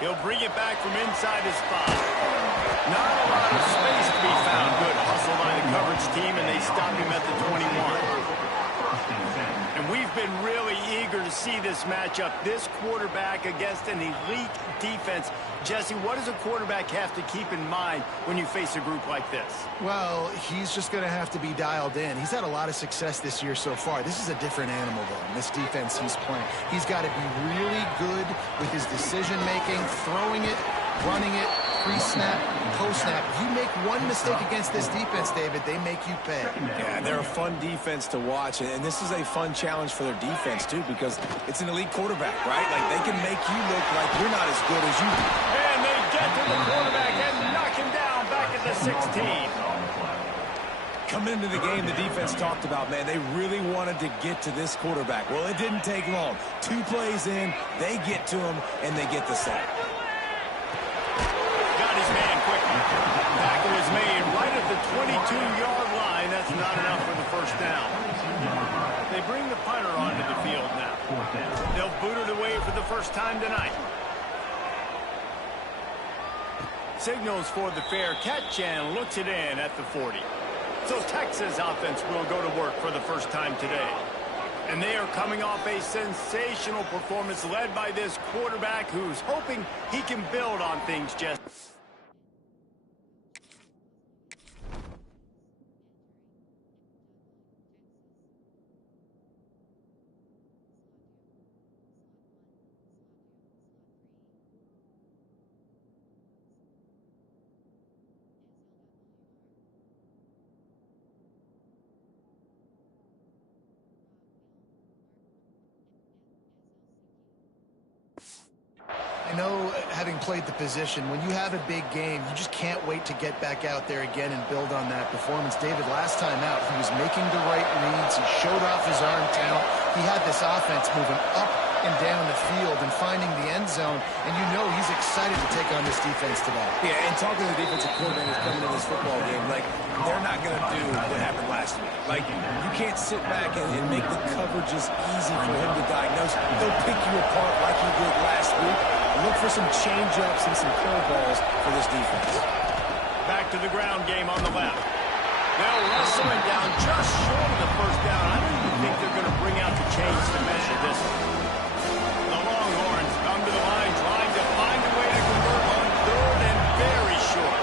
He'll bring it back from inside his spot. Not a lot of space to be found. Good hustle by the coverage team, and they stop him at the 21. And we've been really eager to see this matchup. This quarterback against an elite defense. Jesse, what does a quarterback have to keep in mind when you face a group like this? Well, he's just going to have to be dialed in. He's had a lot of success this year so far. This is a different animal, though, in this defense he's playing. He's got to be really good with his decision-making, throwing it, running it, pre-snap, post-snap. If you make one mistake against this defense, David, they make you pay. Yeah, they're a fun defense to watch, and this is a fun challenge for their defense, too, because it's an elite quarterback, right? Like, they can make you look like you're not as good as you do. And they get to the quarterback and knock him down back at the 16. Coming into the game, the defense talked about, man, they really wanted to get to this quarterback. Well, it didn't take long. 2 plays in, they get to him, and they get the sack. Got his man quickly. Tackle is made right at the 22-yard line. That's not enough for the first down. They bring the punter onto the field now. They'll boot it away for the first time tonight. Signals for the fair catch and looks it in at the 40. So Texas offense will go to work for the first time today. And they are coming off a sensational performance led by this quarterback who's hoping he can build on things just. I know, having played the position, when you have a big game, you just can't wait to get back out there again and build on that performance. David, last time out, he was making the right reads. He showed off his arm talent. He had this offense moving up and down the field and finding the end zone, and you know he's excited to take on this defense today. Yeah, and talking to the defensive coordinators coming into this football game, like, they're not going to do what happened last week. Like, you can't sit back and make the coverages easy for him to diagnose. They'll pick you apart like he did last week. Look for some change-ups and some curveballs for this defense. Back to the ground game on the left. They'll wrestle it down just short of the first down. I don't even think they're going to bring out the chains to measure this one. The Longhorns come to the line trying to find a way to convert on third and very short.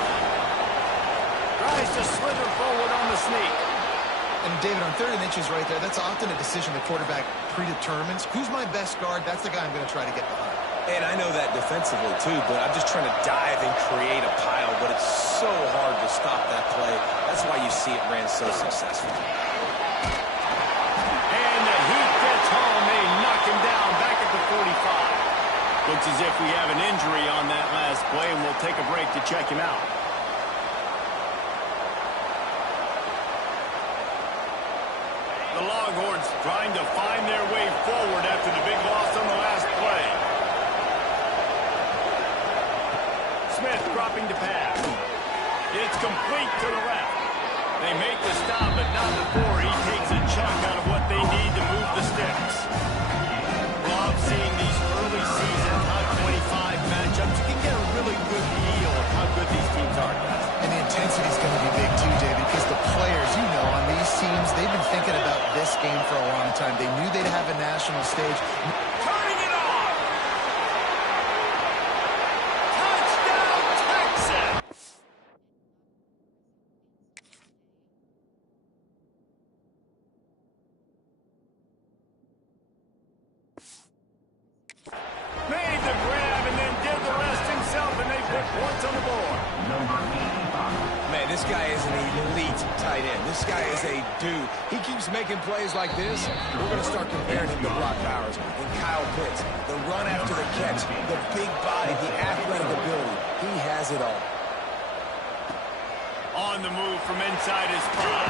Tries to slither forward on the sneak. And David, on 3rd and inches right there, that's often a decision the quarterback predetermines. Who's my best guard? That's the guy I'm going to try to get behind. And I know that defensively, too, but I'm just trying to dive and create a pile, but it's so hard to stop that play. That's why you see it ran so successful. And the heat gets home. They knock him down back at the 45. Looks as if we have an injury on that last play, and we'll take a break to check him out. The Longhorns trying to find their way forward after the big loss on the last play. Smith dropping to pass. It's complete to the left. They make the stop, but not before he takes a chunk out of what they need to move the sticks. Love seeing these early season top 25 matchups. You can get a really good feel of how good these teams are, guys. And the intensity is going to be big too, David, because the players, you know, on these teams, they've been thinking about this game for a long time. They knew they'd have a national stage. Turning it on! Touchdown, Texas! Made the grab and then did the rest himself, and they put points on the board. Man, this guy is an elite tight end. This guy is a dude. He keeps making plays like this. We're going to start comparing him to Brock Bowers and Kyle Pitts. The run after the catch, the big body, the athletic ability. He has it all. On the move from inside his spot.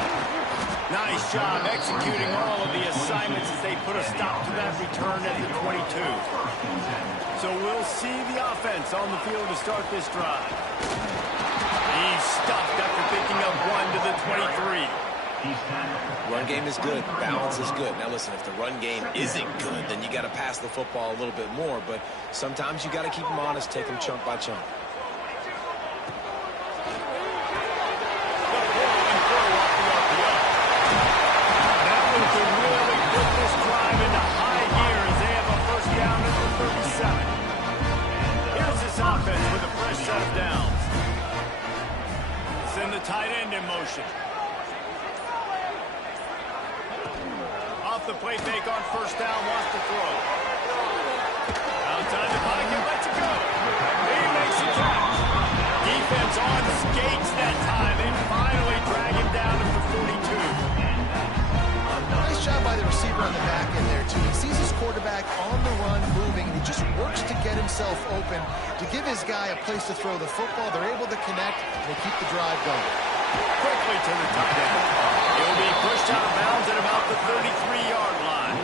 Nice job executing all of the assignments as they put a stop to that return at the 22. So we'll see the offense on the field to start this drive. He's stuffed after picking up 1 to the 23. Run game is good. Balance is good. Now, listen, if the run game isn't good, then you got to pass the football a little bit more. But sometimes you got to keep them honest, take them chunk by chunk. Tight end in motion. Off the play fake on first down, wants to throw. Outside the pocket, lets it go. He makes the catch. Defense on skates that time. They finally drag him down to the 42. Nice job by the receiver on the back end there, too. He sees his quarterback on the run moving, and he just works to get himself open to give his guy a place to throw the football. They're able to connect, and they keep the drive going. Quickly to the tight end. He'll be pushed out of bounds at about the 33-yard line.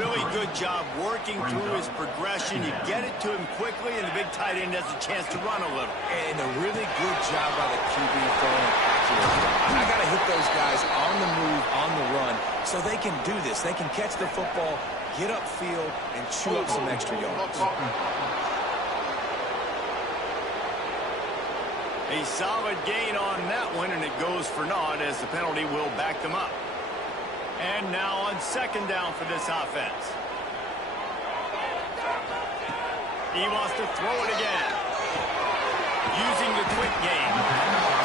Really good job working through his progression. You get it to him quickly, and the big tight end has a chance to run a little. And a really good job by the QB throwing it accurately. I got to hit those guys on the move, on the run, so they can do this. They can catch the football, get upfield, and chew up some extra yards. A solid gain on that one, and it goes for naught as the penalty will back them up. And now on second down for this offense. He wants to throw it again. Using the quick game.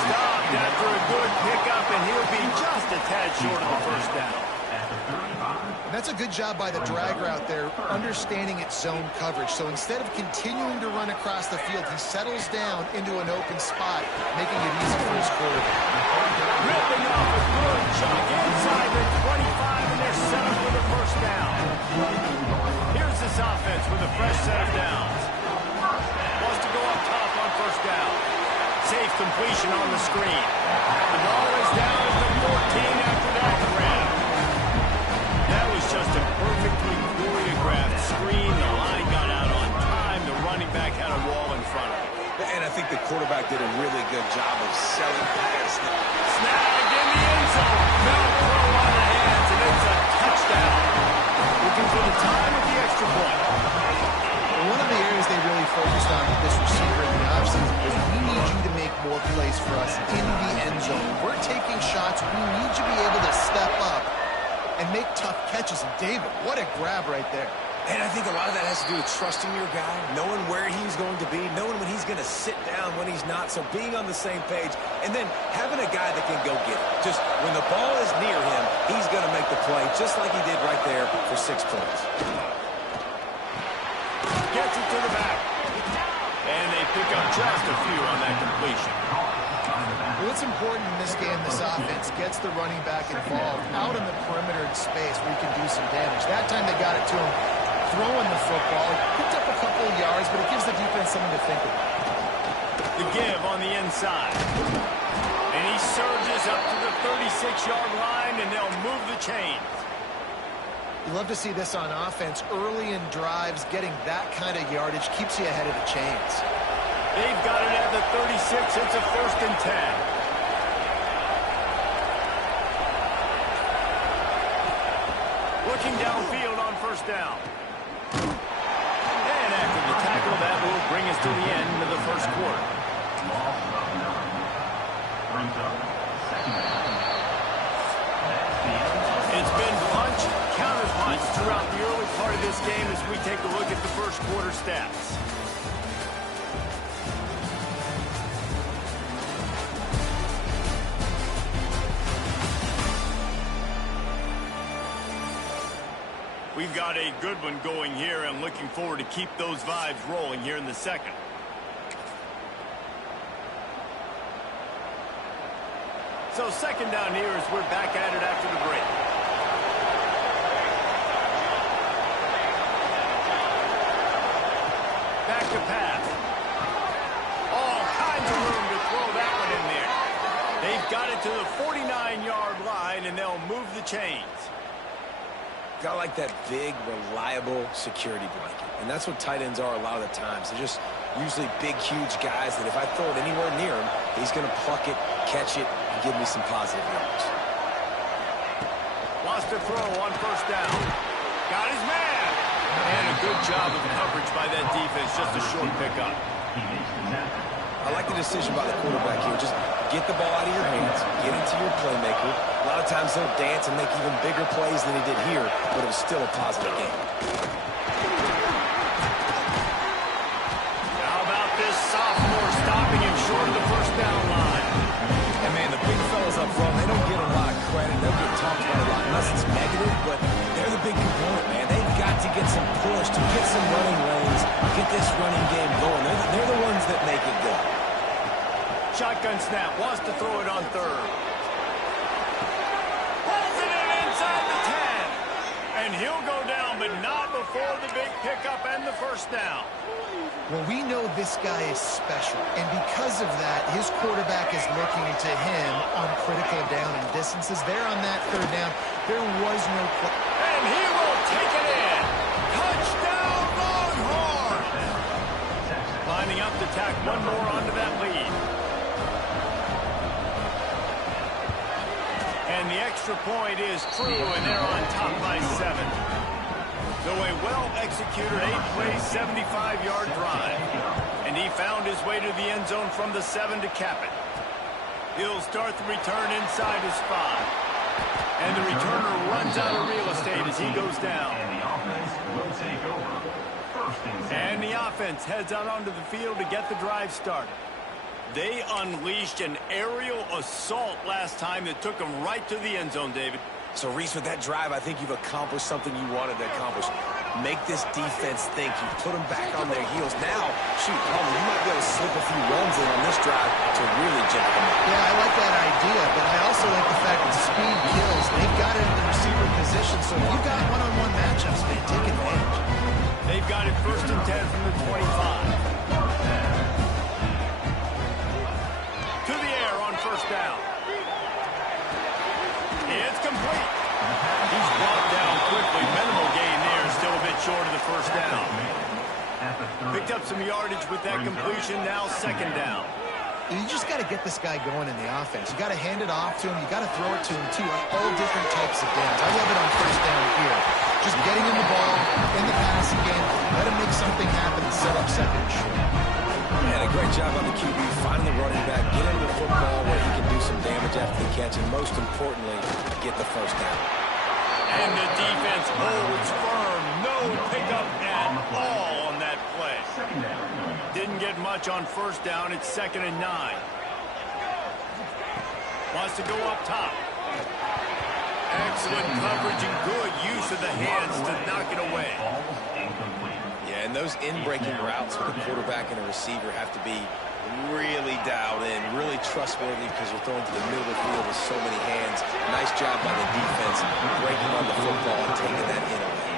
Stopped after a good pickup, and he'll be just a tad short of the first down. And that's a good job by the drag route there, understanding its zone coverage. So instead of continuing to run across the field, he settles down into an open spot, making it easy for his quarterback. Ripping off a good chunk inside the 25, and they're set up for the first down. Here's this offense with a fresh set of downs. Wants to go up top on first down. Safe completion on the screen. The ball is down at the 14 after that grab. That was just a perfectly choreographed screen. The line got out on time. The running back had a wall in front of him. And I think the quarterback did a really good job of selling past it. Snagged in the end zone. Now throw on the hands, and it's a touchdown. Looking for the time with the extra point. One of the areas they really focused on with this receiver in the offseason was we need you to make more plays for us in the end zone. We're taking shots. We need you to be able to step up and make tough catches. And David, what a grab right there. And I think a lot of that has to do with trusting your guy, knowing where he's going to be, knowing when he's going to sit down, when he's not. So being on the same page, and then having a guy that can go get it. Just when the ball is near him, he's going to make the play, just like he did right there for 6 points. Gets it to the back. And they pick up just a few on that completion. Well, it's important in this game, this offense gets the running back involved out in the perimeter in space where he can do some damage. That time they got it to him throwing the football. He picked up a couple of yards, but it gives the defense something to think about. The give on the inside. And he surges up to the 36-yard line, and they'll move the chains. You love to see this on offense. Early in drives, getting that kind of yardage keeps you ahead of the chains. They've got it at the 36. It's a 1st and 10. Looking downfield on first down. And after the tackle, that will bring us to the end of the first quarter. It's been punch, counter-punch throughout the early part of this game as we take a look at the first quarter stats. We've got a good one going here and looking forward to keep those vibes rolling here in the second. So second down here as we're back at it after the break. Back to pass. All kinds of room to throw that one in there. They've got it to the 49-yard line, and they'll move the chains. Got like that big, reliable security blanket. And that's what tight ends are a lot of the times. They're just usually big, huge guys that if I throw it anywhere near him, he's going to pluck it, catch it, and give me some positive yards. Wants to throw on first down. Got his man. And a good job of coverage by that defense. Just a short pickup. I like the decision by the quarterback here. Just get the ball out of your hands, get it to your playmaker. A lot of times they'll dance and make even bigger plays than he did here, but it was still a positive game. How about this sophomore stopping him short of the first down line? And, man, the big fellas up front, they don't get a lot of credit. They'll get talked about a lot, unless it's negative, but they're the big component, man. They've got to get some push, to get some running lanes, get this running game going. They're the ones that make it go. Shotgun snap, wants to throw it on third. Pulls it in inside the 10. And he'll go down, but not before the big pickup and the first down. Well, we know this guy is special, and because of that, his quarterback is looking to him on critical down and distances. There on that third down, there was no... And he will take it in. Touchdown, Longhorn! Lining up to tack one more onto that lead. And the extra point is true, and they're on top by 7. So a well-executed 8-play, 75-yard drive. And he found his way to the end zone from the 7 to cap it. He'll start the return inside his 5. And the returner runs out of real estate as he goes down. And the offense heads out onto the field to get the drive started. They unleashed an aerial assault last time that took them right to the end zone, David. So, Reese, with that drive, I think you've accomplished something you wanted to accomplish. Make this defense think. You put them back on their heels. Now, shoot, Palmer, you might be able to slip a few runs in on this drive to really jump them up. Yeah, I like that idea, but I also like the fact that speed kills. They've got it in the receiver position, so if you've got one-on-one matchups, man, take advantage. They've got it 1st and 10 from the 25. To the air on first down. It's complete. He's brought down quickly. Minimal gain there. Still a bit short of the first down. Picked up some yardage with that completion. Now 2nd down. You just got to get this guy going in the offense. You got to hand it off to him. You got to throw it to him, too, on all different types of downs. I love it on first down here. Just getting him the ball in the passing game. Let him make something happen and set up 2nd and short. And a great job on the QB, finding the running back, get him the football where he can do some damage after the catch, and most importantly, get the first down. And the defense holds firm. No pickup at all on that play. Didn't get much on first down. It's 2nd and 9. Wants to go up top. Excellent coverage and good use of the hands to knock it away. Yeah, and those in-breaking routes with the quarterback and a receiver have to be really dialed in, really trustworthy because you're throwing to the middle of the field with so many hands. Nice job by the defense breaking on the football and taking that in away.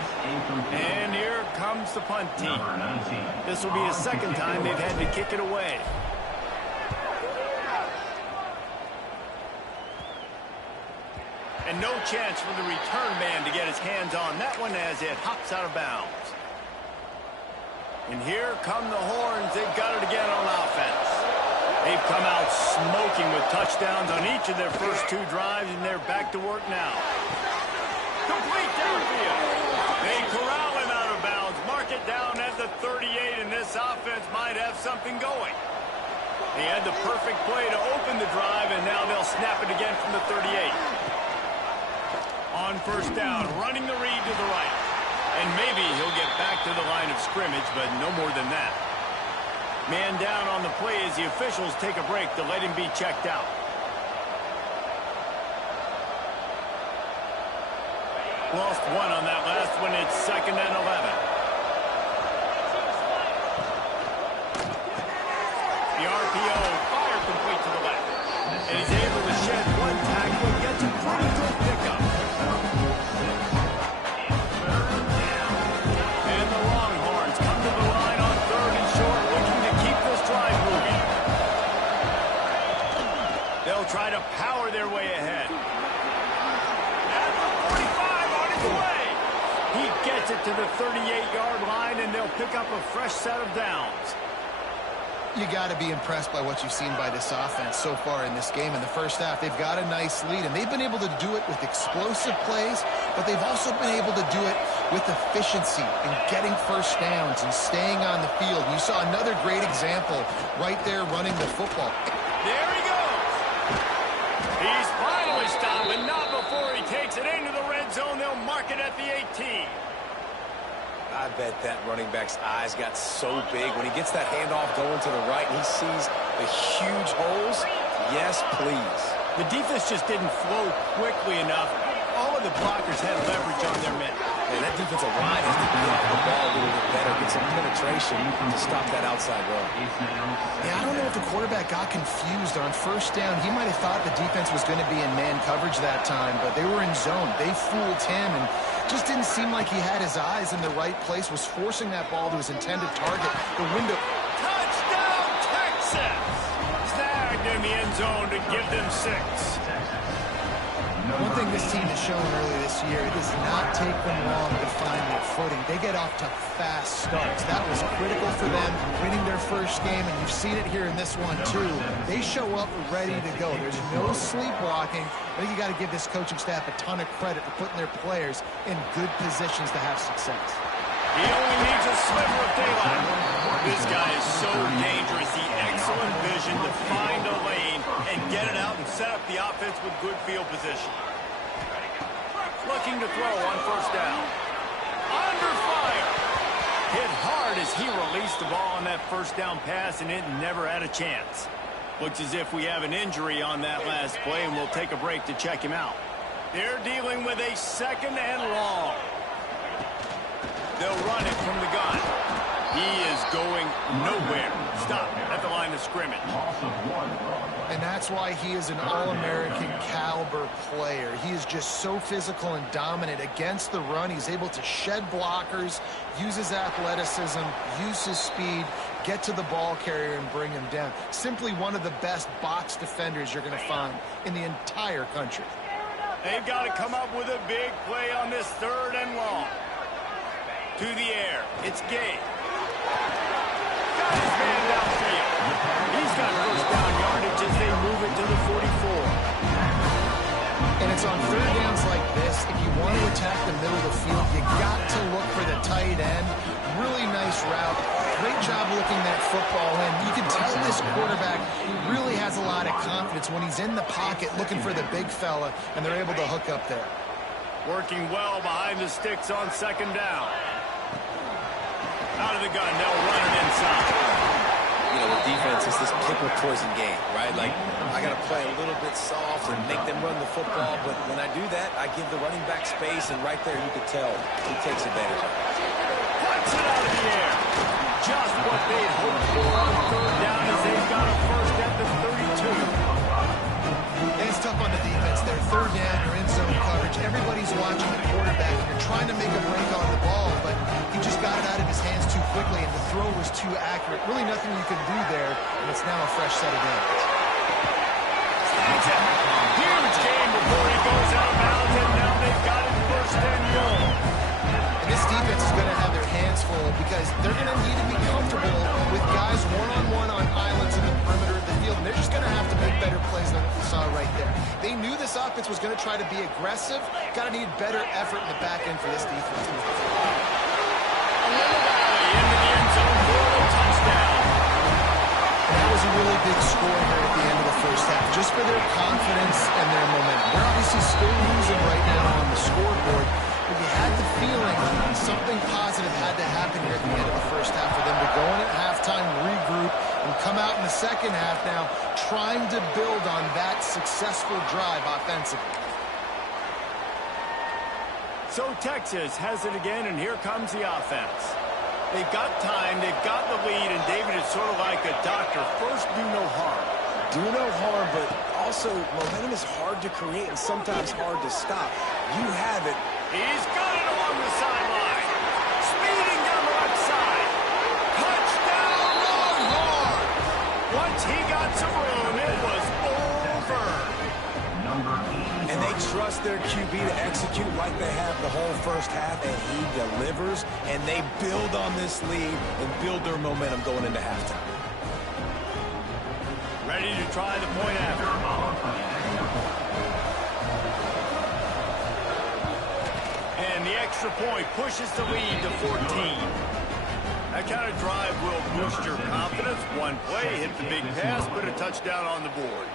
And here comes the punt team. This will be the 2nd time they've had to kick it away. And no chance for the return man to get his hands on that one as it hops out of bounds. And here come the Horns. They've got it again on offense. They've come out smoking with touchdowns on each of their first 2 drives, and they're back to work now. Complete downfield. They corral him out of bounds. Mark it down at the 38, and this offense might have something going. He had the perfect play to open the drive, and now they'll snap it again from the 38. On first down, running the read to the right. And maybe he'll get back to the line of scrimmage, but no more than that. Man down on the play as the officials take a break to let him be checked out. Lost 1 on that last one. It's 2nd and 11. The RPO fire complete to the left. And he's able to shed 1 tackle and gets a pretty good pickup. And the Longhorns come to the line on 3rd and short, looking to keep this drive moving. They'll try to power their way ahead. At the 45 on his way. it to the 38-yard line, and they'll pick up a fresh set of downs. You got to be impressed by what you've seen by this offense so far in this game. In the first half, they've got a nice lead, and they've been able to do it with explosive plays, but they've also been able to do it with efficiency and getting first downs and staying on the field. You saw another great example right there running the football. There he goes. He's finally stopped, but not before he takes it into the red zone. They'll mark it at the 18. I bet that running back's eyes got so big when he gets that handoff going to the right and he sees the huge holes. Yes, please. The defense just didn't flow quickly enough. All of the blockers had leverage on their men. And that defensive line has to get off the ball a little bit better, get some penetration to stop that outside run. Yeah, I don't know if the quarterback got confused on first down. He might have thought the defense was going to be in man coverage that time, but they were in zone. They fooled him and just didn't seem like he had his eyes in the right place, was forcing that ball to his intended target. The window. Touchdown, Texas! Snagged in the end zone to give them 6. One thing this team has shown early this year, it does not take them long to find their footing. They get off to fast starts. That was critical for them winning their first game, and you've seen it here in this one too. They show up ready to go. There's no sleepwalking. I think you got to give this coaching staff a ton of credit for putting their players in good positions to have success. He only needs a sliver of daylight. This guy is so dangerous. He excellent vision to find a lane and get it out and set up the offense with good field position. Looking to throw on first down. Under fire. Hit hard as he released the ball on that first down pass, and it never had a chance. Looks as if we have an injury on that last play, and we'll take a break to check him out. They're dealing with a 2nd and long. They'll run it from the gun. He is going nowhere. Stop at the line of scrimmage. And that's why he is an All-American caliber player. He is just so physical and dominant against the run. He's able to shed blockers, use his athleticism, use his speed, get to the ball carrier and bring him down. Simply one of the best box defenders you're going to find in the entire country. They've got to come up with a big play on this 3rd and long. To the air. It's Gay. Got his man downfield. He's got first down yardage as they move it to the 44. And it's on 3rd downs like this. If you want to attack the middle of the field, you got to look for the tight end. Really nice route. Great job looking that football in. You can tell this quarterback really has a lot of confidence when he's in the pocket looking for the big fella, and they're able to hook up there. Working well behind the sticks on 2nd down. Out of the gun, they'll run it inside. You know, with defense, it's this pick or poison game, right? Like, I got to play a little bit soft and make them run the football, but when I do that, I give the running back space, and right there you could tell he takes advantage of it. Puts it out of the air. Just what they'd hoped for on 3rd down as they've got a first at the 32. And it's tough on the defense there. 3rd down, you're in zone coverage. Everybody's watching the quarterback, and you're trying to make a break on the ball, but he just got it out of his hands too quickly, and the throw was too accurate. Really nothing you can do there, and it's now a fresh set of downs. It's a huge game before he goes out of bounds, and now they've got it 1st and goal. And this defense is going to have their hands full because they're going to need to be comfortable with guys one-on-one on islands in the perimeter of the field, and they're just going to have to make better plays than what we saw right there. They knew this offense was going to try to be aggressive. Got to need better effort in the back end for this defense. Into the end zone for a touchdown. That was a really big score here at the end of the first half, just for their confidence and their momentum. They're obviously still losing right now on the scoreboard, but you had the feeling something positive had to happen here at the end of the first half for them to go in at halftime, regroup, and come out in the second half now trying to build on that successful drive offensively. So Texas has it again, and here comes the offense. They've got time, they've got the lead, and David is sort of like a doctor. First, do no harm. Do no harm, but also momentum is hard to create and sometimes hard to stop. You have it. He's got it along the sideline. Speeding down the left side. Touchdown, Longhorn! Once he got some room, it was over. And they trust their QB be to execute like they have the whole first half, and he delivers, and they build on this lead and build their momentum going into halftime. Ready to try the point after. And the extra point pushes the lead to 14. That kind of drive will boost your confidence. One play, hit the big pass, put a touchdown on the board.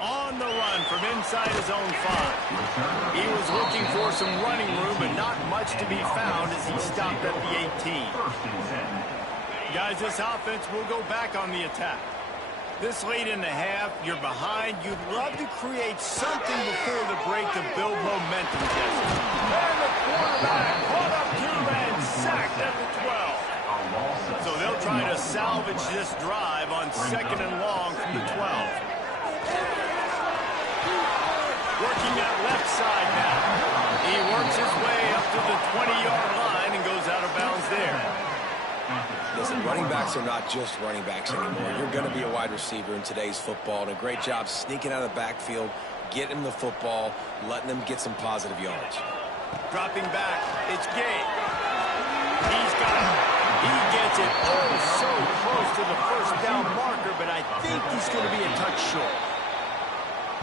On the run from inside his own 5. He was looking for some running room, but not much to be found as he stopped at the 18. Guys, this offense will go back on the attack. This late in the half, you're behind. You'd love to create something before the break to build momentum, Jesse. And the quarterback caught up to and sacked at the 12. So they'll try to salvage this drive on 2nd and long from the 12. Working that left side now. He works his way up to the 20-yard line and goes out of bounds there. Listen, running backs are not just running backs anymore. You're going to be a wide receiver in today's football, and a great job sneaking out of the backfield, getting the football, letting them get some positive yards. Dropping back, it's Gay. He's got it. He gets it so close to the first down marker, but I think he's going to be a touch short.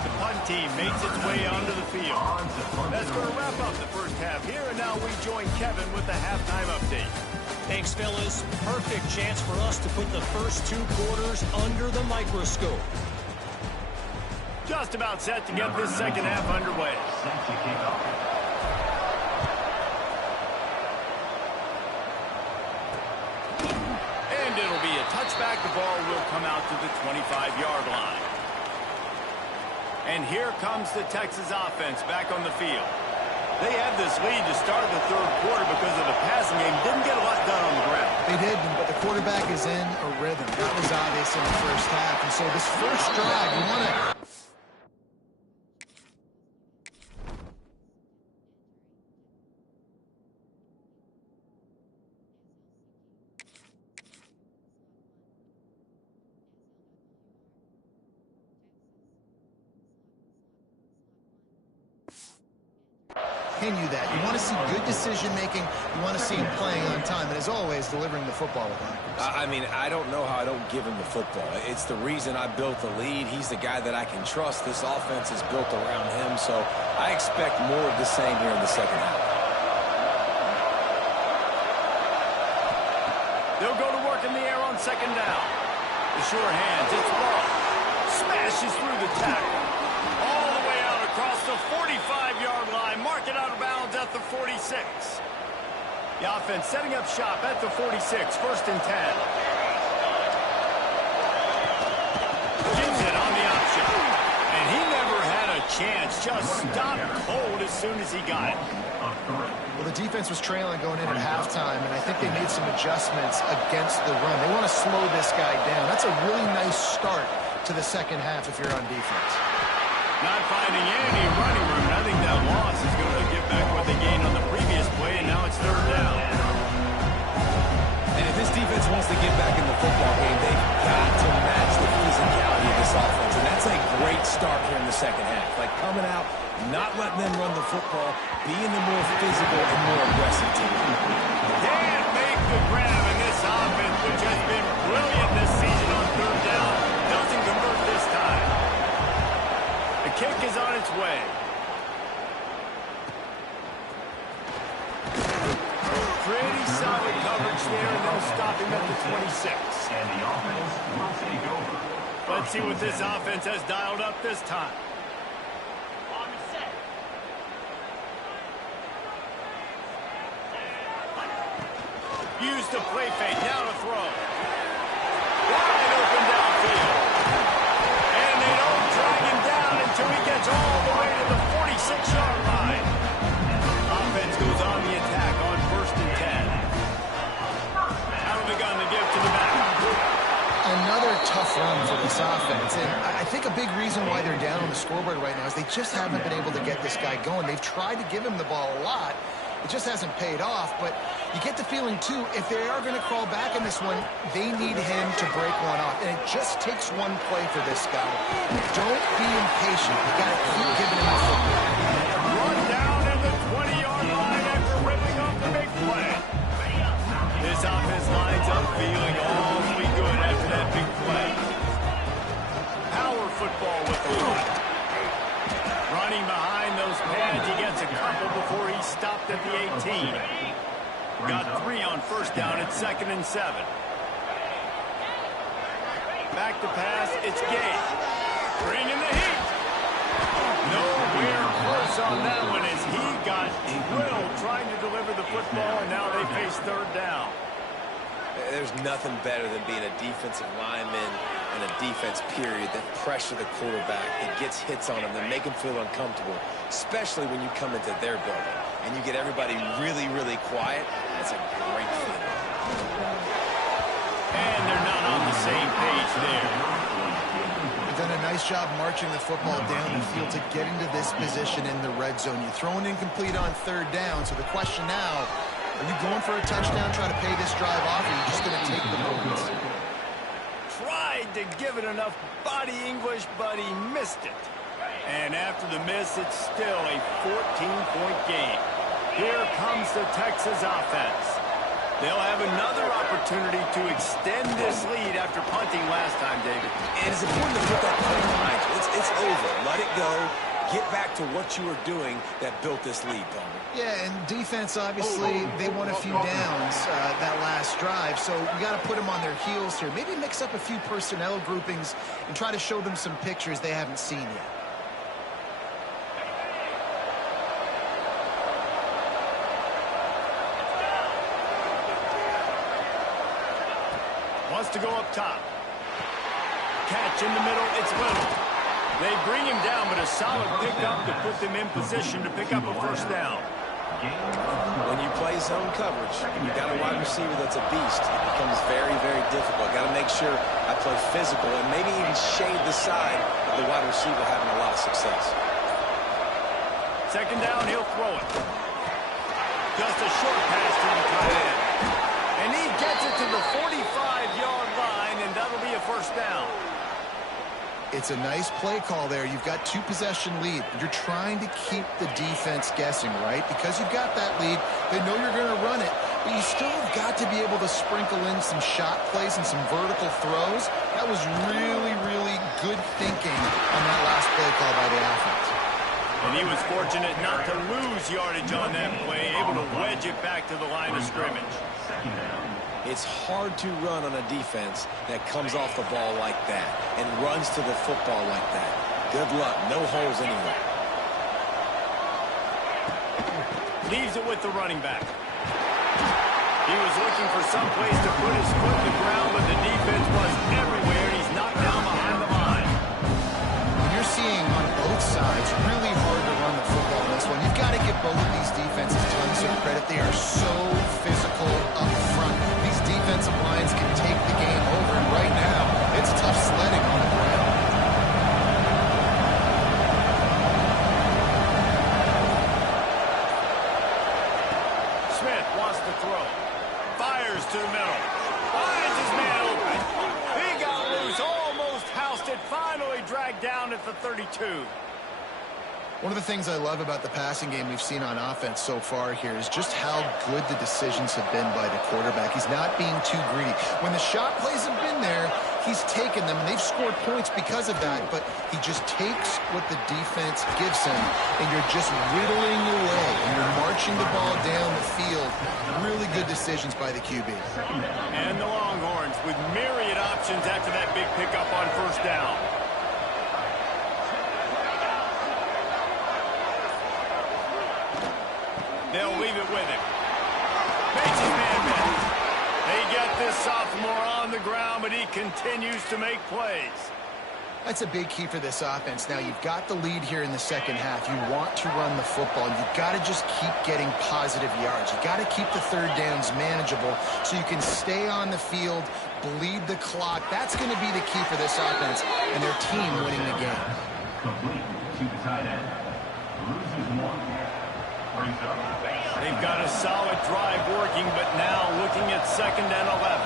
The punt team makes its way onto the field. That's going to wrap up the first half here, and now we join Kevin with the halftime update. Thanks, fellas. Perfect chance for us to put the first 2 quarters under the microscope. Just about set to get this second half underway. And it'll be a touchback. The ball will come out to the 25-yard line. And here comes the Texas offense back on the field. They had this lead to start the third quarter because of the passing game. Didn't get a lot done on the ground. They didn't, but the quarterback is in a rhythm. That was obvious in the first half. And so this first drive, you want to... continue that. You want to see good decision-making. You want to see him playing on time. And as always, delivering the football with accuracy. I mean, I don't know how I don't give him the football. It's the reason I built the lead. He's the guy that I can trust. This offense is built around him, so I expect more of the same here in the second half. They'll go to work in the air on 2nd down. The sure hands, it's ball. Smashes through the tackle. All the way out across the 45-yard line. Mark it out of bounds at the 46. The offense setting up shop at the 46. 1st and 10. Gives it on the option. And he never had a chance. Just stopped cold as soon as he got it. Well, the defense was trailing going in at halftime, and I think they made some adjustments against the run. They want to slow this guy down. That's a really nice start to the second half if you're on defense. Not finding any running room. I think that loss is going to give back what they gained on the previous play, and now it's 3rd down. And if this defense wants to get back in the football game, they've got to match the physicality of this offense. And that's a great start here in the second half. Like coming out, not letting them run the football, being the more physical and more aggressive team. Can't make the grab in this offense, which has been brilliant this season on 3rd down. Doesn't convert this time. The kick is on its way. Pretty solid coverage there, and they'll stop him at the 26. And the offense will take over. Let's see what this offense has dialed up this time. On the set. Use the play fake, now to throw. Wide open downfield. And they don't drag him down until he gets all the way to the 46-yard line. Offense goes on the attack on 1st and 10. Out of the gun to give to the back. Another tough run for this offense, and I think a big reason why they're down on the scoreboard right now is they just haven't been able to get this guy going. They've tried to give him the ball a lot, It just hasn't paid off, but you get the feeling, too, if they are going to crawl back in this one, they need him to break one off. And it just takes one play for this guy. Don't be impatient. You got to keep giving him the football. Run down at the 20-yard line after ripping off the big play. This offense lines up feeling awfully good after that big play. Power football with the run. Running behind those pads, he gets a couple before he stopped at the 18. Got 3 on first down at 2nd and 7. Back to pass, it's Gay. Bringing the heat. Nowhere close on that one as he got drilled trying to deliver the football, and now they face 3rd down. There's nothing better than being a defensive lineman and a defense period that pressure the quarterback, that gets hits on him, that make him feel uncomfortable, especially when you come into their building and you get everybody really, really quiet. That's a great feeling. And they're not on the same page there. They've done a nice job marching the football down the field to get into this position in the red zone. You throw an incomplete on 3rd down, so the question now, are you going for a touchdown, try to pay this drive off, or are you just going to take the points? Tried to give it enough body English, but he missed it. And after the miss, it's still a 14-point game. Here comes the Texas offense. They'll have another opportunity to extend this lead after punting last time, David. And it's important to put that play behind you. It's over. Let it go. Get back to what you were doing that built this lead, Palmer. Yeah, and defense, obviously, they won a few downs that last drive, so you got to put them on their heels here. Maybe mix up a few personnel groupings and try to show them some pictures they haven't seen yet. Wants to go up top. Catch in the middle, it's Little. They bring him down, but a solid pickup to put them in position to pick up a 1st down. When you play zone coverage, and you've got a wide receiver that's a beast, it becomes very, very difficult. Got to make sure I play physical and maybe even shade the side of the wide receiver having a lot of success. 2nd down, he'll throw it. Just a short pass to the tight end. And he gets it to the 45-yard line, and that'll be a 1st down. It's a nice play call there. You've got 2-possession lead. You're trying to keep the defense guessing, right? Because you've got that lead, they know you're going to run it, but you still have got to be able to sprinkle in some shot plays and some vertical throws. That was really, really good thinking on that last play call by the offense. And he was fortunate not to lose yardage on that play, able to wedge it back to the line of scrimmage. It's hard to run on a defense that comes off the ball like that and runs to the football like that. Good luck. No holes anywhere. Leaves it with the running back. He was looking for some place to put his foot in the ground, but the defense was everywhere. He's knocked down behind the line. You're seeing on both sides really hard to run the football in this one. You've got to give both of these defenses tons of credit. They are so physical up front. These defensive lines can take the game over, and right now, it's tough sledding on the ground. Smith wants to throw. Fires to the middle. Finds his man open. He got loose, almost housed it, finally dragged down at the 32. One of the things I love about the passing game we've seen on offense so far here is just how good the decisions have been by the quarterback. He's not being too greedy. When the shot plays have been there, he's taken them, and they've scored points because of that, but he just takes what the defense gives him, and you're just whittling away, and you're marching the ball down the field. Really good decisions by the QB. And the Longhorns with myriad options after that big pickup on 1st down. They'll leave it with him. Makes his man miss. They get this sophomore on the ground, but he continues to make plays. That's a big key for this offense. Now, you've got the lead here in the second half. You want to run the football. You've got to just keep getting positive yards. You've got to keep the 3rd downs manageable so you can stay on the field, bleed the clock. That's going to be the key for this offense and their team winning the game. Complete to the tight end. Loses 1. Brings up They've got a solid drive working, but now looking at 2nd and 11.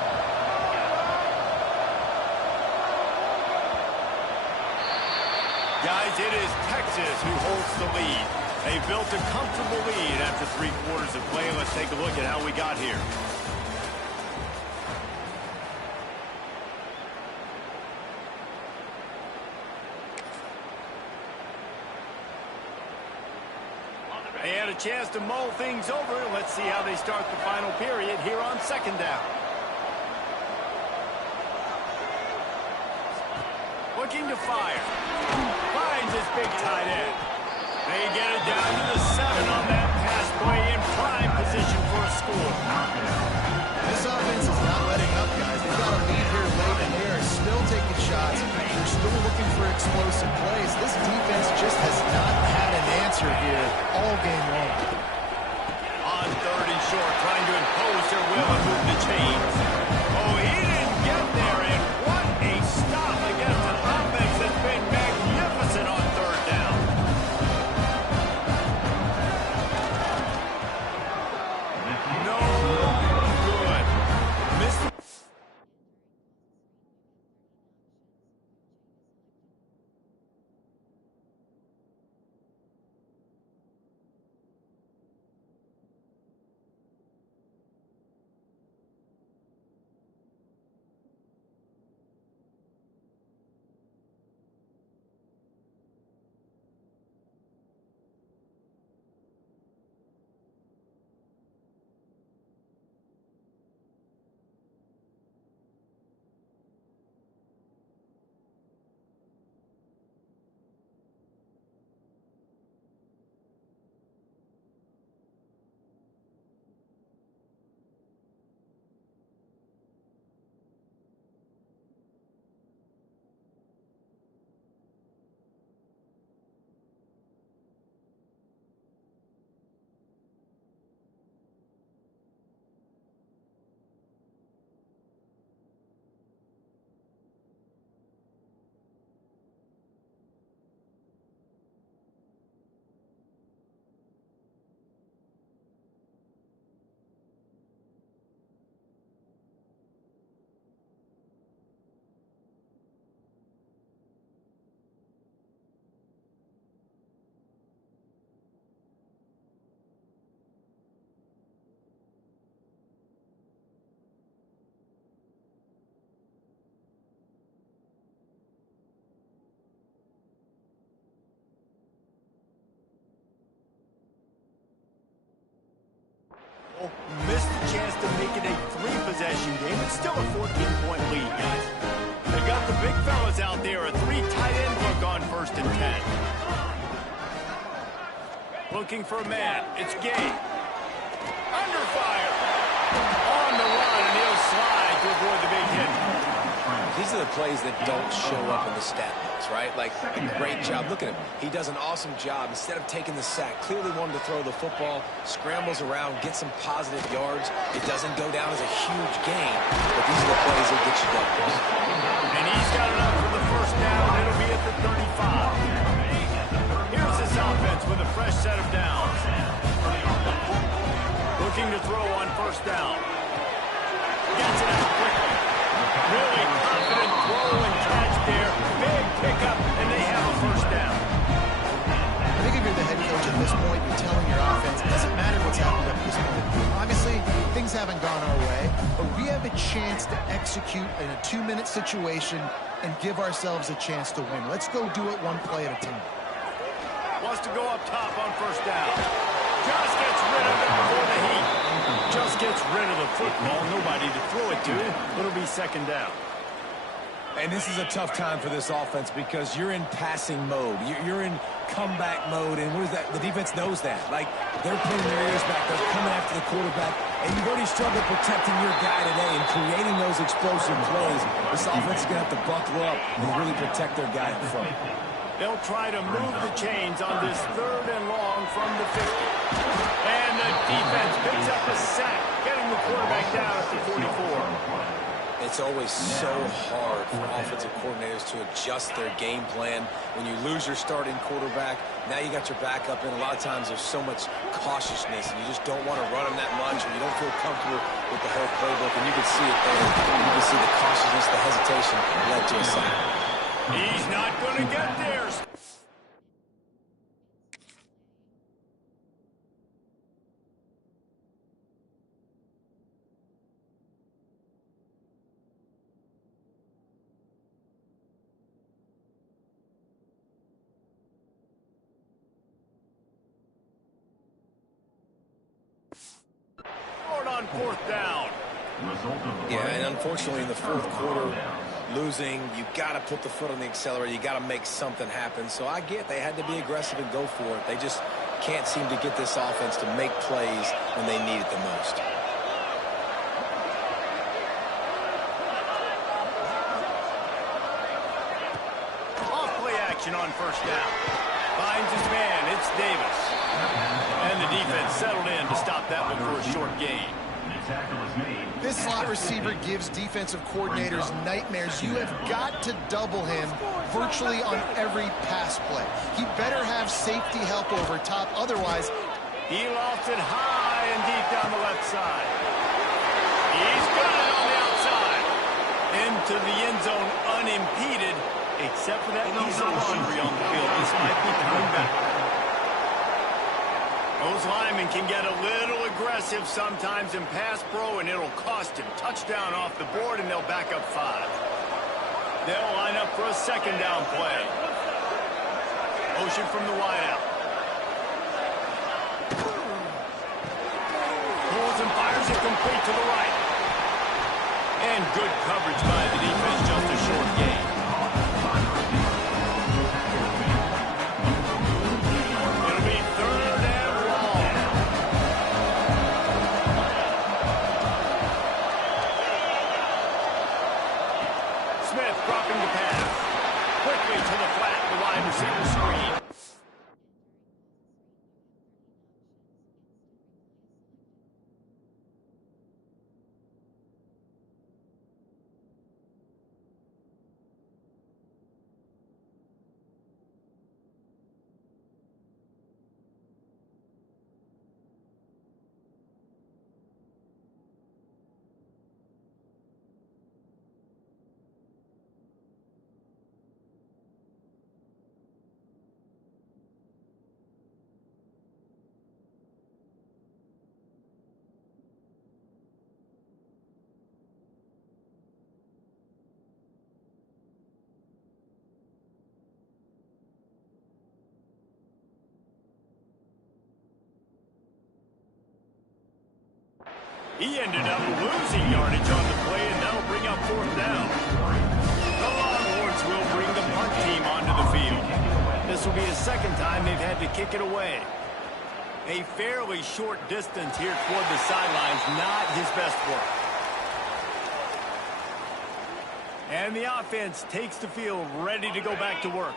Guys, it is Texas who holds the lead. They built a comfortable lead after 3 quarters of play. Let's take a look at how we got here. They had a chance to mull things over. Let's see how they start the final period here on 2nd down. Looking to fire. Finds his big tight end. They get it down to the 7 on that pass play in prime position for a score. This offense is not letting up, guys. They've got a lead here late, and they are still taking shots. They're still looking for explosive plays. This defense just has not had an answer here all game long. On 3rd and short, trying to impose their will and move the chains. Oh, he didn't get there, and what a stop against an offense that's been magnificent on 3rd down. No good. Missed. Missed the chance to make it a 3-possession game. It's still a 14-point lead, guys. They got the big fellas out there. A 3 tight end look on 1st and 10. Looking for a man. It's Gay. Under fire. On the run, and he'll slide to avoid the big hit. These are the plays that don't show up in the stat books, right? Like, a great job. Look at him. He does an awesome job. Instead of taking the sack, clearly wanted to throw the football, scrambles around, get some positive yards. It doesn't go down as a huge gain, but these are the plays that get you done. And he's got it up for the 1st down. It'll be at the 35. Here's this offense with a fresh set of downs. Looking to throw on 1st down. Gets it out quickly. Really confident throw and catch there. Big pickup, and they have a 1st down. I think if you're the head coach at this point, you're telling your offense, it doesn't matter what's happening up to this point. Obviously, things haven't gone our way, but we have a chance to execute in a 2-minute situation and give ourselves a chance to win. Let's go do it 1 play at a time. Wants to go up top on 1st down. Just gets rid of it before the heat. Just gets rid of the football. Nobody to throw it to. It'll be 2nd down. And this is a tough time for this offense because you're in passing mode. You're in comeback mode, and what is that? The defense knows that. Like, they're putting their ears back. They're coming after the quarterback, and you've already struggled protecting your guy today and creating those explosive plays. This offense is going to have to buckle up and really protect their guy in front. They'll try to move the chains on this 3rd and long from the 50. And the defense picks up a sack, getting the quarterback down at the 44. It's always so hard for offensive coordinators to adjust their game plan. When you lose your starting quarterback, now you got your backup in. A lot of times there's so much cautiousness, and you just don't want to run them that much, or you don't feel comfortable with the whole playbook, and you can see it there. You can see the cautiousness, the hesitation led to a sack. He's not going to get there. On fourth down. Yeah, and unfortunately in the fourth quarter, losing, you got to put the foot on the accelerator. You got to make something happen. So I get they had to be aggressive and go for it. They just can't seem to get this offense to make plays when they need it the most. Off play action on first down. Finds his man. It's Davis. And the defense settled in to stop that one for a short gain. This slot receiver gives defensive coordinators nightmares. You have got to double him virtually on every pass play. He better have safety help over top. Otherwise, he lost it high and deep down the left side. He's got it on the outside. Into the end zone unimpeded, except for that piece of laundry on the field. This might be coming back. Those linemen can get a little aggressive sometimes in pass pro, and it'll cost him. Touchdown off the board, and they'll back up 5. They'll line up for a second down play. Motion from the wideout. Pulls and fires it complete to the right. And good coverage by the defense, just a short gain. Dropping the pass. Quickly to the flat, the wide receiver screen. He ended up losing yardage on the play, and that'll bring up fourth down. The Longhorns will bring the punt team onto the field. This will be the second time they've had to kick it away. A fairly short distance here toward the sidelines, not his best work. And the offense takes the field ready to go back to work.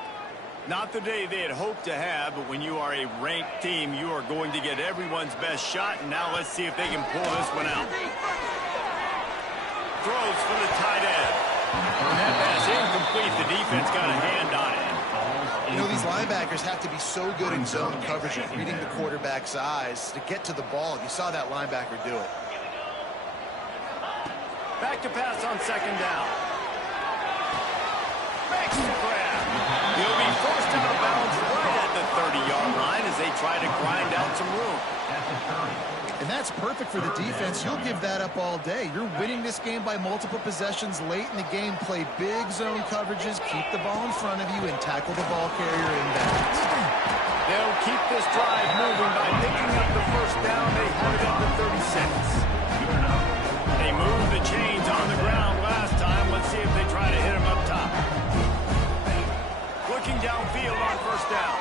Not the day they had hoped to have, but when you are a ranked team, you are going to get everyone's best shot. And now let's see if they can pull this one out. Throws for the tight end. That pass incomplete. The defense got a hand on it. you know, these linebackers have to be so good in zone coverage and reading the quarterback's eyes to get to the ball. You saw that linebacker do it. Back to pass on second down. Makes the grab. He'll be forced out of bounds right at the 30-yard line as they try to grind out some room. And that's perfect for the defense. You'll give that up all day. You're winning this game by multiple possessions late in the game. Play big zone coverages, keep the ball in front of you, and tackle the ball carrier inbounds. They'll keep this drive moving by picking up the first down. They have it at the 36. They moved the chains on the ground last time. Let's see if they try to hit him up top. Looking downfield on first down.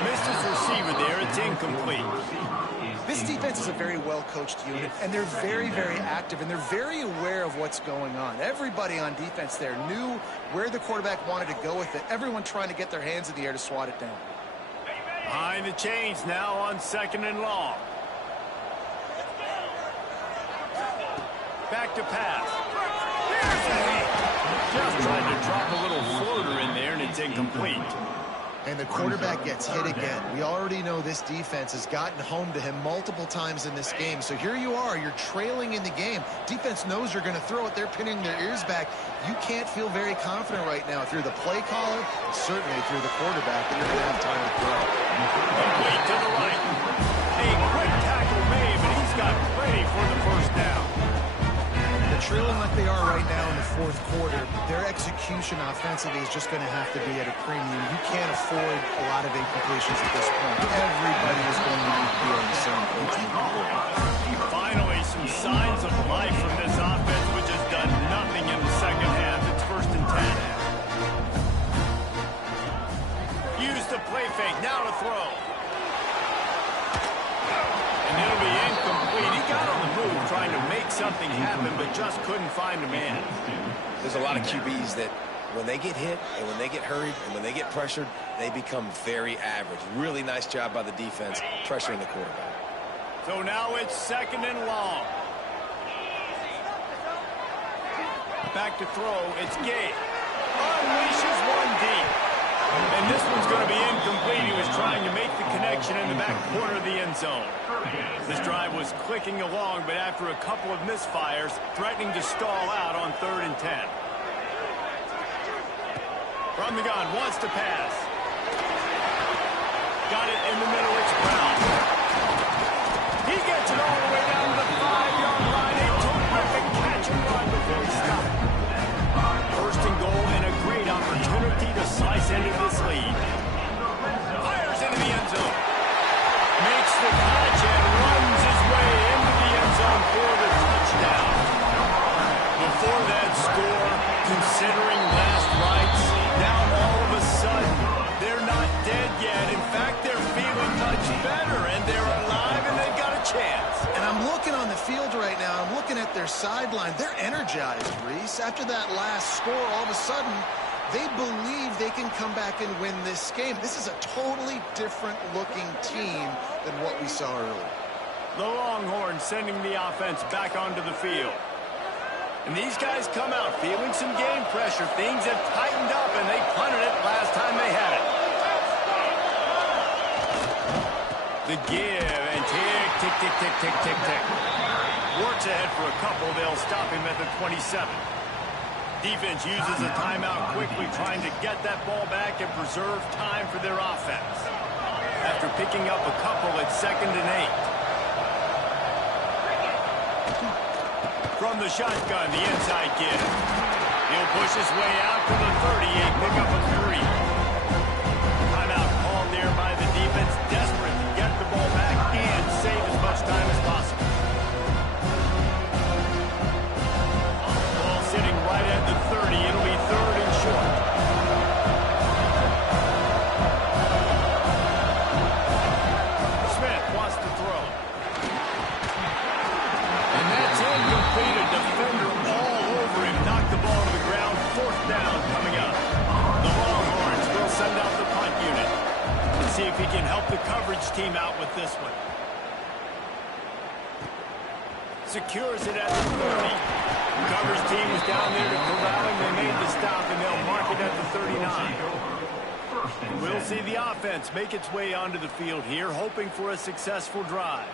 Missed his receiver there. It's incomplete. This defense is a very well-coached unit, and they're very, very active, and they're very aware of what's going on. Everybody on defense there knew where the quarterback wanted to go with it. Everyone trying to get their hands in the air to swat it down. Behind the chains now on second and long. Back to pass. Here's a hit. Just trying to drop a little floater in there, and it's incomplete. And the quarterback gets hit again. We already know this defense has gotten home to him multiple times in this game. So here you are, you're trailing in the game. Defense knows you're going to throw it. They're pinning their ears back. You can't feel very confident right now if you're the play caller, and certainly if you're the quarterback, that you're going to have time to throw. Complete to the right. A quick tackle made, but he's got plenty for the first down. They're trailing like they are right now in the fourth quarter. Their execution offensively is just going to have to be at a premium. You can't afford a lot of incompletions at this point. Everybody is going to need to be on the same page moving forward. Finally, some signs of life from this offense, which has done nothing in the second half. It's 1st and 10. Use the play fake. Now to throw. And it'll be incomplete. He got on the move trying to make something happen, but just couldn't find a man. There's a lot of QBs that when they get hit and when they get hurried and when they get pressured, they become very average. Really nice job by the defense pressuring the quarterback. So now it's 2nd and long. Back to throw. It's Gabe. Unleashes one deep. And this one's going to be incomplete. He was trying to make the connection in the back corner of the end zone. This drive was clicking along, but after a couple of misfires, threatening to stall out on 3rd and 10. From the gun, wants to pass. Got it in the middle, it's Brown. He gets it all the way down to the 5-yard line. A terrific catch and run before he stopped. 1st and goal and a great opportunity to slice into this lead. Fires into the end zone. Makes the catch and runs his way into the end zone for the touchdown. Before that score, considering last rites, now all of a sudden, they're not dead yet. In fact, they're feeling much better, and they're alive, and they've got a chance. And I'm looking on the field right now. I'm looking at their sideline. They're energized, Reese. After that last score, all of a sudden, they believe they can come back and win this game. This is a totally different-looking team than what we saw earlier. The Longhorns sending the offense back onto the field. And these guys come out feeling some game pressure. Things have tightened up, and they punted it last time they had it. The give, and tick, tick, tick, tick, tick, tick, tick. Works ahead for a couple. They'll stop him at the 27. Defense uses a timeout quickly, trying to get that ball back and preserve time for their offense. After picking up a couple, it's 2nd and 8. From the shotgun, the inside give. He'll push his way out to the 38, pick up a 3. Timeout called there by the defense, desperate to get the ball back and save as much time as possible. Ball sitting right at the 30. It'll be 3rd and short. Smith wants to throw. And that's incomplete. A defender all over him. Knocked the ball to the ground. 4th down coming up. The Longhorns will send out the punt unit. Let's see if he can help the coverage team out with this one. Secures it at the 30. The coverage team is down there to corral him. They made the stop, and they'll mark it at the 39. We'll see the offense make its way onto the field here, hoping for a successful drive.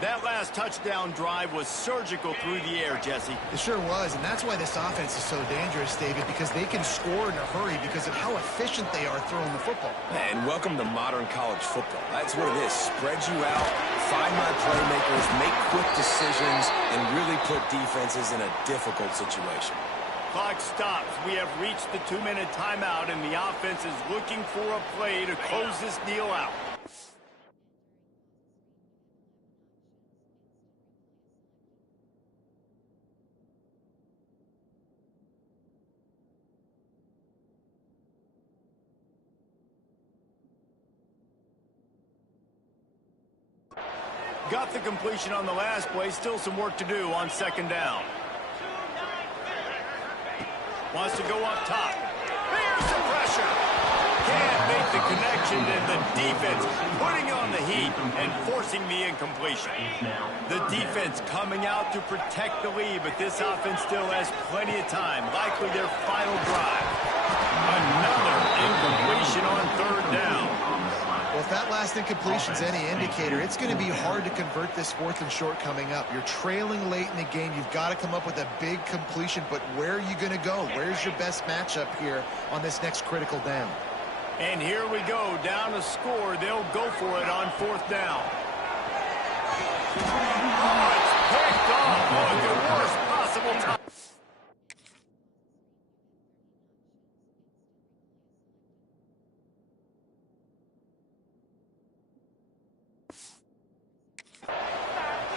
That last touchdown drive was surgical through the air, Jesse. It sure was, and that's why this offense is so dangerous, David, because they can score in a hurry because of how efficient they are throwing the football. And welcome to modern college football. That's what it is. Spread you out, find my playmakers, make quick decisions, and really put defenses in a difficult situation. Clock stops. We have reached the 2-minute timeout, and the offense is looking for a play to close this deal out. Got the completion on the last play. Still some work to do on 2nd down. Wants to go up top. Here's the pressure. Can't make the connection, and the defense putting on the the heat and forcing the incompletion. The defense coming out to protect the lead, but this offense still has plenty of time, likely their final drive. Another incompletion on third down. Well, if that last incompletion's any indicator, it's going to be hard to convert this 4th and short coming up. You're trailing late in the game. You've got to come up with a big completion, but where are you going to go? Where's your best matchup here on this next critical down? And here we go, down to score. They'll go for it on 4th down. Oh, it's picked off. Oh, the worst possible time.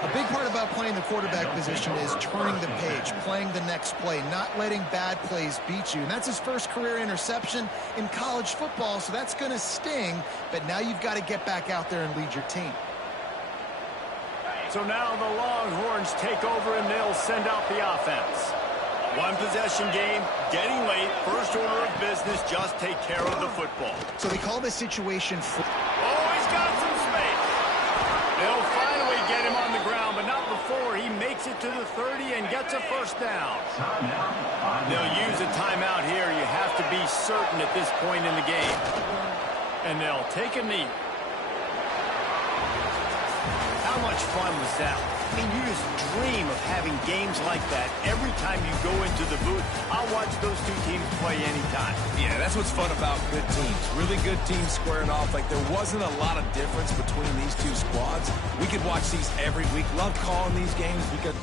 A big part about playing the quarterback position is turning the page, playing the next play, not letting bad plays beat you. And that's his first career interception in college football, so that's going to sting. But now you've got to get back out there and lead your team. So now the Longhorns take over and they'll send out the offense. One possession game, getting late, first order of business, just take care of the football. So they call this situation... Oh, he's got some space. They'll finally get him on the ground, but not before he makes it to the 30 and gets a first down. They'll use a timeout here. You have to be certain at this point in the game. And they'll take a knee. How much fun was that? I mean, you just dream of having games like that every time you go into the booth. I'll watch those two teams play anytime. Yeah, that's what's fun about good teams. Really good teams squaring off. Like, there wasn't a lot of difference between these two squads. We could watch these every week. Love calling these games because